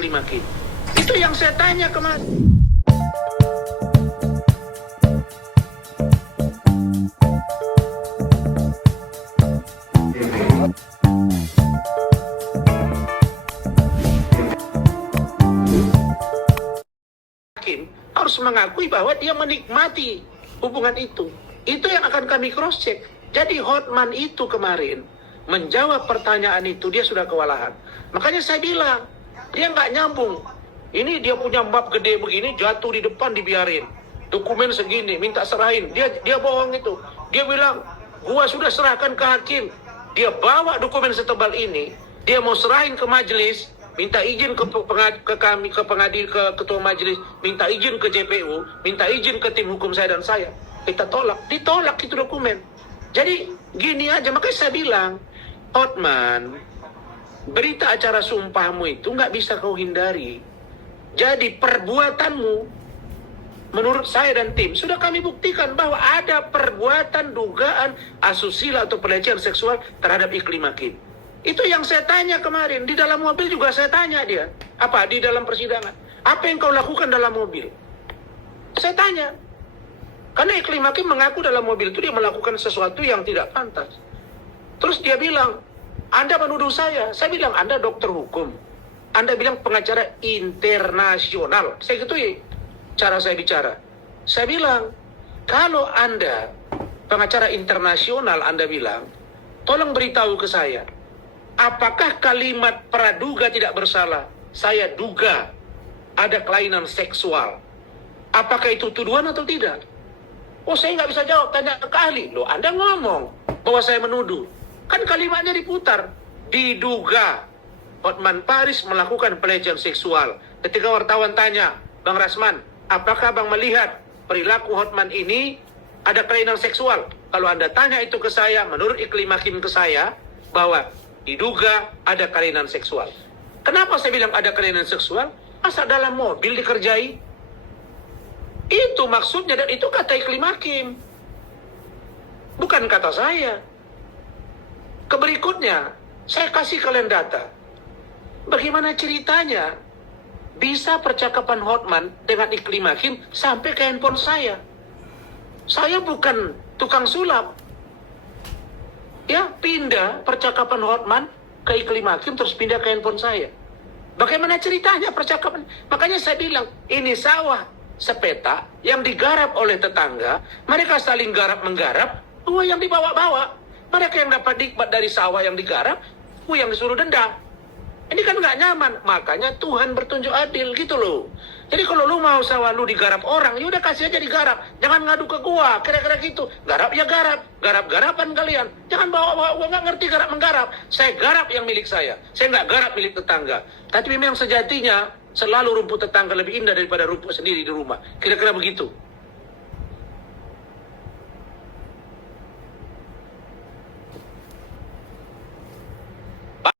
iklim hakim. Itu yang saya tanya kemarin. Hakim harus mengakui bahwa dia menikmati hubungan itu. Itu yang akan kami cross check. Jadi Hotman itu kemarin menjawab pertanyaan itu, dia sudah kewalahan. Makanya saya bilang, dia nggak nyambung. Ini dia punya map gede begini, jatuh di depan dibiarin. Dokumen segini, minta serahin. Dia bohong itu. Dia bilang, gua sudah serahkan ke hakim. Dia bawa dokumen setebal ini, dia mau serahin ke majelis, minta izin ke ketua majelis, minta izin ke JPU, minta izin ke tim hukum saya dan saya. Kita tolak, ditolak itu dokumen. Jadi gini aja, makanya saya bilang, Hotman, berita acara sumpahmu itu nggak bisa kau hindari. Jadi perbuatanmu, menurut saya dan tim, sudah kami buktikan bahwa ada perbuatan dugaan asusila atau pelecehan seksual terhadap iklim hakim. Itu yang saya tanya kemarin. Di dalam mobil juga saya tanya dia. Apa? Di dalam persidangan. Apa yang kau lakukan dalam mobil? Saya tanya. Karena iklim hakim mengaku dalam mobil itu dia melakukan sesuatu yang tidak pantas. Terus dia bilang, Anda menuduh saya. Saya bilang, Anda dokter hukum. Anda bilang pengacara internasional. Saya gituin cara saya bicara. Saya bilang, kalau Anda pengacara internasional, Anda bilang, tolong beritahu ke saya, apakah kalimat praduga tidak bersalah? Saya duga ada kelainan seksual. Apakah itu tuduhan atau tidak? Oh, saya nggak bisa jawab, tanya ke ahli. Loh, Anda ngomong bahwa saya menuduh. Kan kalimatnya diputar. Diduga Hotman Paris melakukan pelecehan seksual. Ketika wartawan tanya, Bang Rasman, apakah Bang melihat perilaku Hotman ini ada kelainan seksual? Kalau Anda tanya itu ke saya, menurut iklim hakim ke saya, bahwa diduga ada kelainan seksual. Kenapa saya bilang ada kelainan seksual? Masa dalam mobil dikerjai? Itu maksudnya, dan itu kata iklim hakim. Bukan kata saya. Keberikutnya, saya kasih kalian data. Bagaimana ceritanya bisa percakapan Hotman dengan iklim hakim sampai ke handphone saya? Saya bukan tukang sulap. Ya, pindah percakapan Hotman ke iklim hakim terus pindah ke handphone saya. Bagaimana ceritanya percakapan? Makanya saya bilang, ini sawah sepeta yang digarap oleh tetangga, mereka saling garap-menggarap, gua yang dibawa-bawa. Mereka yang dapat nikmat dari sawah yang digarap, gua yang disuruh denda. Ini kan nggak nyaman, makanya Tuhan bertunjuk adil gitu loh. Jadi kalau lu mau sawah lu digarap orang, ya udah kasih aja digarap. Jangan ngadu ke gua, kira-kira gitu. Garap ya garap, garap-garapan kalian. Jangan bawa-bawa, gua nggak ngerti garap menggarap. Saya garap yang milik saya nggak garap milik tetangga. Tapi memang sejatinya selalu rumput tetangga lebih indah daripada rumput sendiri di rumah. Kira-kira begitu.